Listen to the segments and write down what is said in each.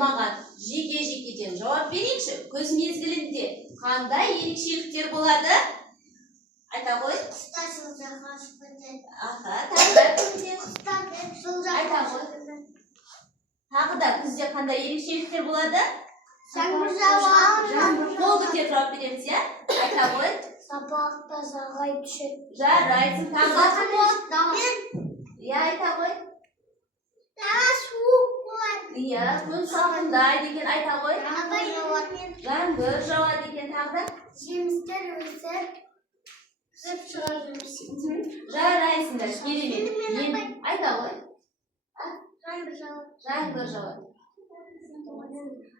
маған жеке-жекеден жауап берейікші. Күз мезгілінде қандай ерекшеліктер болады? Айта ғой. Қыста жылжаға шығады. Аха, тағы күнде. Қыста жылжаға Айта ғой. Тағы да күзде қандай ерекшеліктер болады? Жаңбыр жауады. Қол көтеріп жауап береміз, иә? Айта ғой. Сабақта сағай түседі. Жарайсың, тағы. Иә, айта ғой. Тағы суық болады. Иә, күн салқындайды екен, айта ғой. Жаңбыр жауады. Жаңбыр жауады екен, тағы да. Жемістер өсіп шығады. Жарайсыңдар, керемет. Айта ғой. Жаңбыр жауады. Жаңбыр жауады.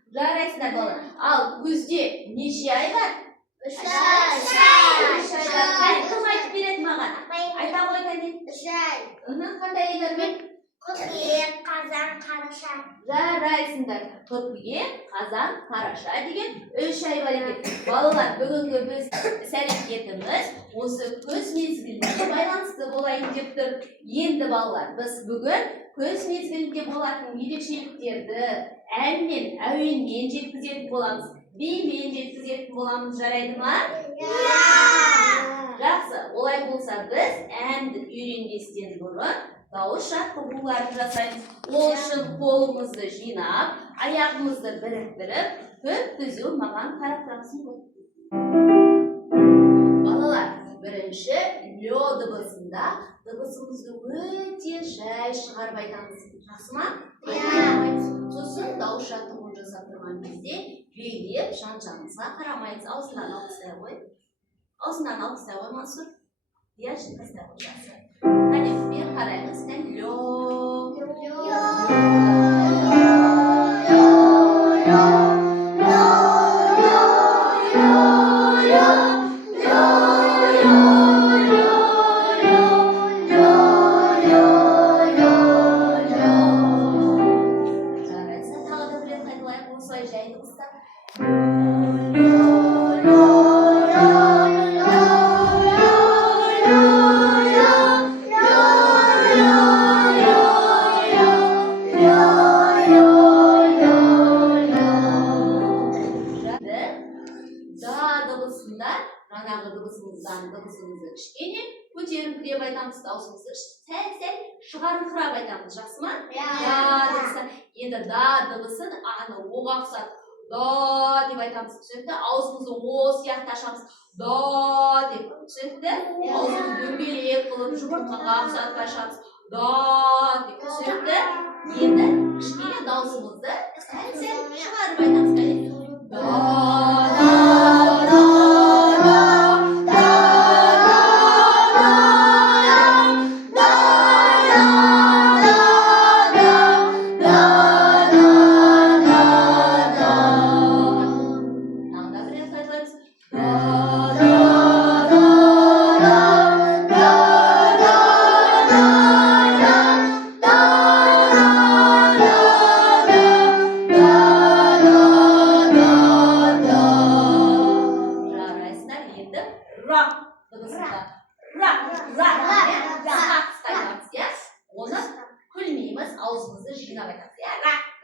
Жарайсыңдар балалар. Ал күзде неше ай бар? 3 ай. Кім айтып береді маған? Айта ғой, кәне. 3 ай. Қандай айлар бар? Қыркүйек, қазан, қараша. Жарайсыңдар. Қыркүйек, қазан, қараша деген 3 ай бар екен. Балалар, бүгінгі біз іс-әрекетіміз осы күз мезгіліне байланысты болайын деп тұр. Енді балалар, біз бүгін күз мезгілінде болатын ерекшеліктерді әнмен, әуенмен жеткізетін боламыз. Бимен жеткізетін боламыз, жарайды ма? Жақсы, олай болса біз әнді үйренбестен бұрын дауыс жаттығуларын жасаймыз. Ол үшін қолымызды жинап, аяғымызды біріктіріп, көп түзу маған қарап тұрасың ғой. Балалар, бірінші лё дыбысында дыбысымызды өте жай шығарып айтамыз. Жақсы ма? Сосын дауыс жаттығуын жасап тұрған кезде билеп жан-жанымызға қарамаймыз. Аузынан алғыстай ғой. Аузынан алғыстай ғой, Мансұр. Иә, жеткізді ғой, жақсы. Қане, бер қараймыз. Жарайсың, тағы да білет қайталайық, осылай жай дыбыста. Жаңағы дыбысымызды кішкене көтеріңкіреп айтамыз, даусымызды сәл-сәл шығарыңқырап айтамыз, жақсы ма? Енді да дыбысын аны оға ұқсатып да деп айтамыз, түсінікті? Аузымызды о сияқты ашамыз, да деп, түсінікті? Аузымызды дөңгелек қылып, жұмыртқаға ұқсатып ашамыз, да деп, түсінікті? Енді кішкене даусымызды сәл-сәл шығарып айтамыз, оны күлмейміз, аузымызды жинап айтамыз.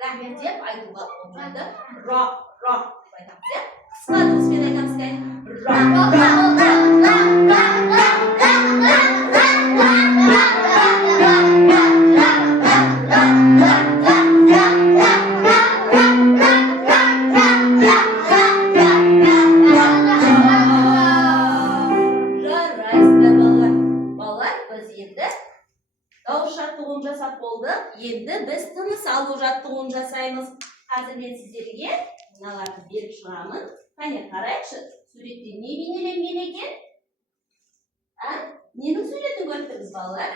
Рахмет деп айтуға болмайды. Ра деп айтамыз. Қысқа дыбыспен айтамыз. Дауыс жаттығуын жасап болдық. Енді біз тыныс алу жаттығуын жасаймыз. Қазір мен сіздерге мыналарды беріп шығамын. Қане қарайықшы, суретте не бейнеленген екен? Ненің суретін көріп тұрмыз, балалар?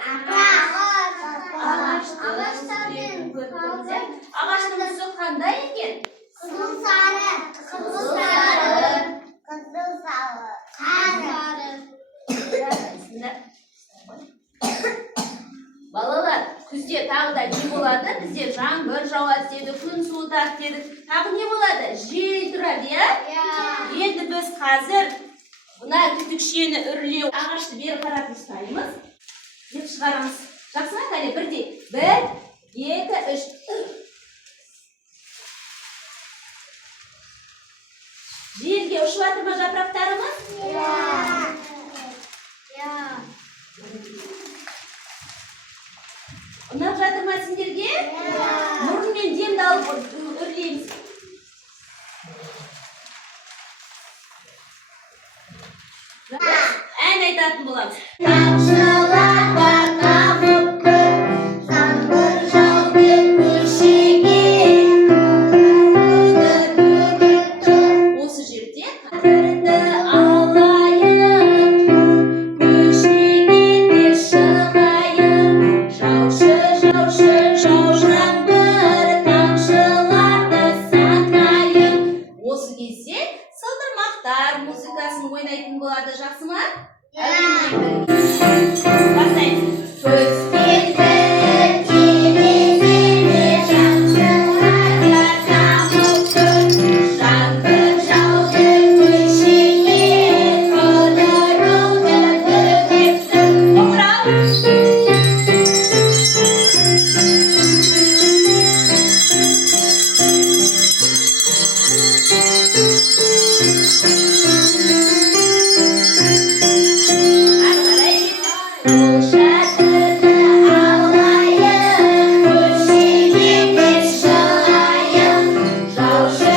Ағаштың суретін көріп тұрмыз. Ағаштың түсі қандай екен? Қызыл сары. Қызыл сары. Қызыл сары. Балалар, күзде тағы да не болады? Бізде жаңбыр жауады деді, күн суытады дедік. Тағы не болады? Жел тұрады, иә? Енді біз қазір мына түтікшені үрлеу ағашты бері қарап ұстаймыз. Деп шығарамыз. Жақсы ма? Қане, бірдей. 1, 2, 3. Сендерге ұшып жатыр ма жапырақтарымыз? Ұнап жатыр ма сендерге? Мұрынмен демді алып үрлейміз. Ән айтатын боламыз. Тамшыларда тамып тұр, жаңбыр жауды көшеге. Осы жерде қадірді алайын, көшеге де шығайын. Жаушы жау жаңбыр, тамшыларды санайын. Осы кезде сылдырмақтар музыкасын ойнайтын болады, жақсы ма? Бастаймыз. Көзбен бір терезеде тамшыларда тамып тұр, жаңбыр жауды көшеге, қыдыруды көздеп тұр. Қоңырау. Ол шәкірті алайын, көшеге де шығайын. Жаушы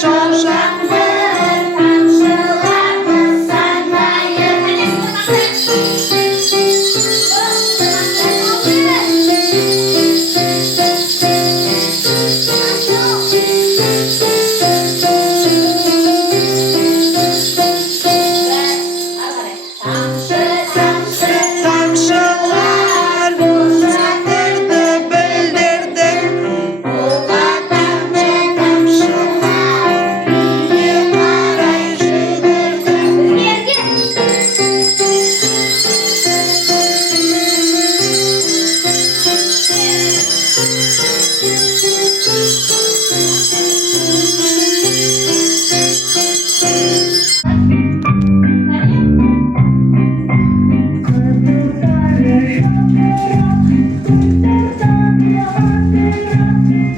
жау жаңбыр, тамшыларды санайын. Тамшылар бұл шатырды білдірді, қолға тамшы тамшылар үйге қарай жүгірді.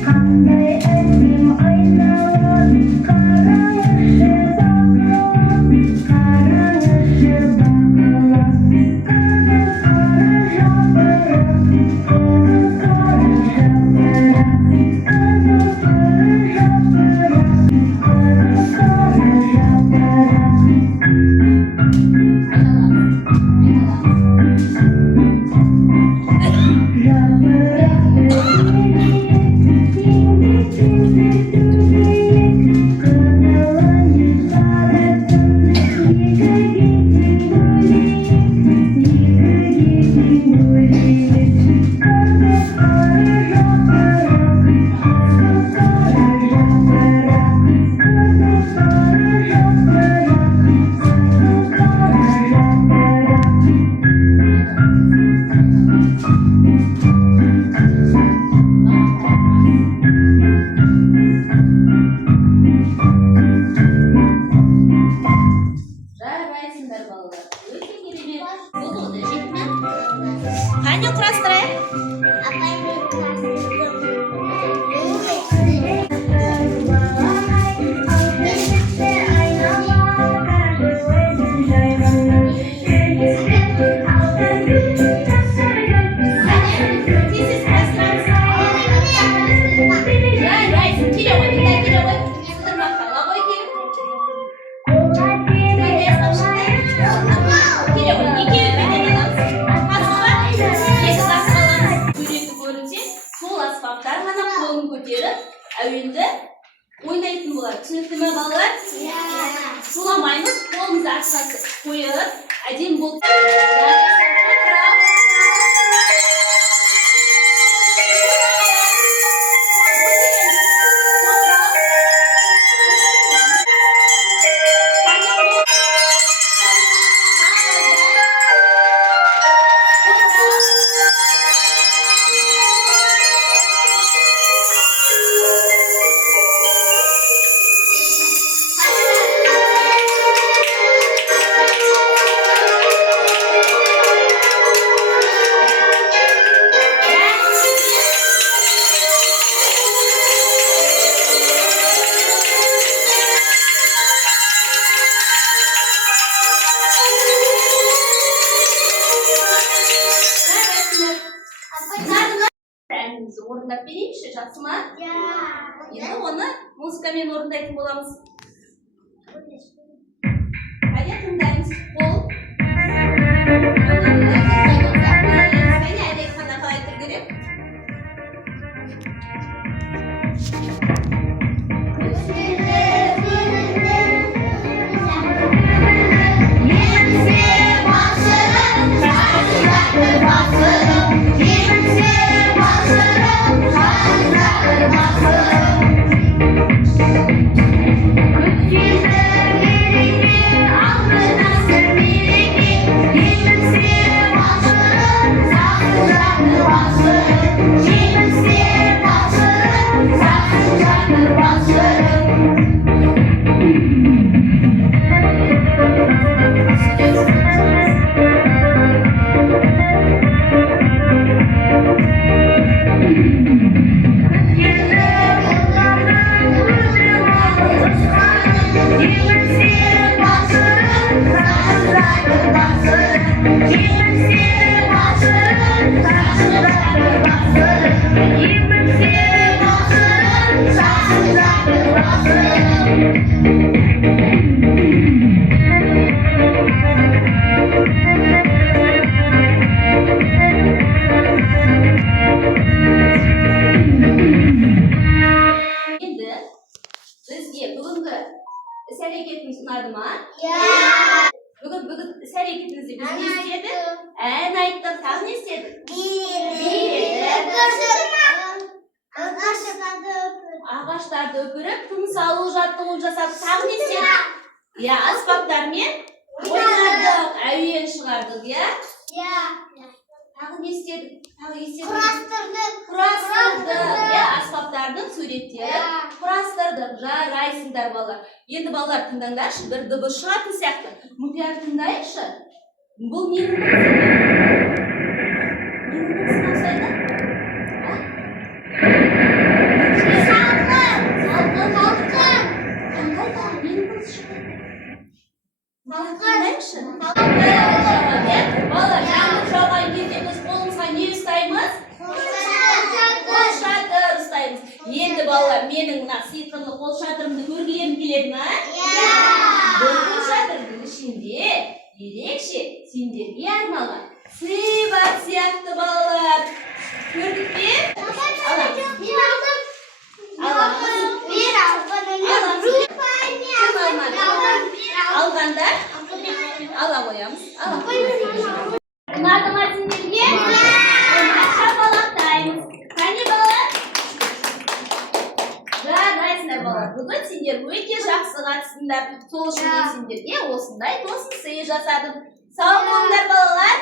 Қандай әдем айналып, қараңызшы бақылап, қараңызшы бақылап. Қара жапырақ, қара Жарайсыңдар балалар. Өте керемет. Болды, жетті ме? Қане құрастырайық? Тез-тез құрастырамыз. Жарайсың. Келе ғой, келе ғой. Сылдырмақтала ғой, келіп. Келе ғой, екеуі бірден аламыз. Асықпа, екі асық аламыз. Суреті көрінсе, сол аспаптар ғана қолын көтеріп, әуенді ойнайтын болады. Түсінікті ме балалар? Суламаймыз, қолымызды артқа қойып, әдемі болып. орындап берейінші, жақсы ма? Я. Енді оны музыкамен орындайтын боламыз. Қане тыңдаймыз. Қол. Қане әлек қана қалай тұр керек? Енді бізге бүгінгі іс-әрекетіміз ұнады ма? Бүгін іс-әрекетімізде біз не істедік? Ән айттық, тағы не істедік? Ағаштарды өпіріп, тыныс алу жаттығуын жасадық, тағы не істедік? Иә, аспаптармен ойнадық, әуен шығардық, иә? Тағы не істедік? Тағы естедік? Құрастырдық, иә, аспаптардың суреттерін құрастырдық, жарайсыңдар балалар. Енді балалар тыңдаңдаршы, бір дыбыс шығатын сияқты. Мұқият тыңдайықшы. Бұл ненің дыбысы? Ненің дыбысына ұқсайды? Ненің дыбысы шығады? Тыңдайықшы. Балалар, жаңбыр жауған кезде біз қолымызға не ұстаймыз? Қолшатыр ұстаймыз. Енді балалар, менің мына сиқырлы қолшатырымды көргілерің келеді ме? Бұл қолшатырдың ішінде ерекше сендерге арналған сый бар сияқты балалар. Көрдік пе? Алғандар ала қоямыз. Ұнады ма сендерге? Шапалақтаймыз. Қане балалар? Жарайсыңдар балалар. Бүгін сендер өте жақсы қатыстыңдар. Сол үшін мен сендерге осындай тосын сый жасадым. Сау болыңдар балалар.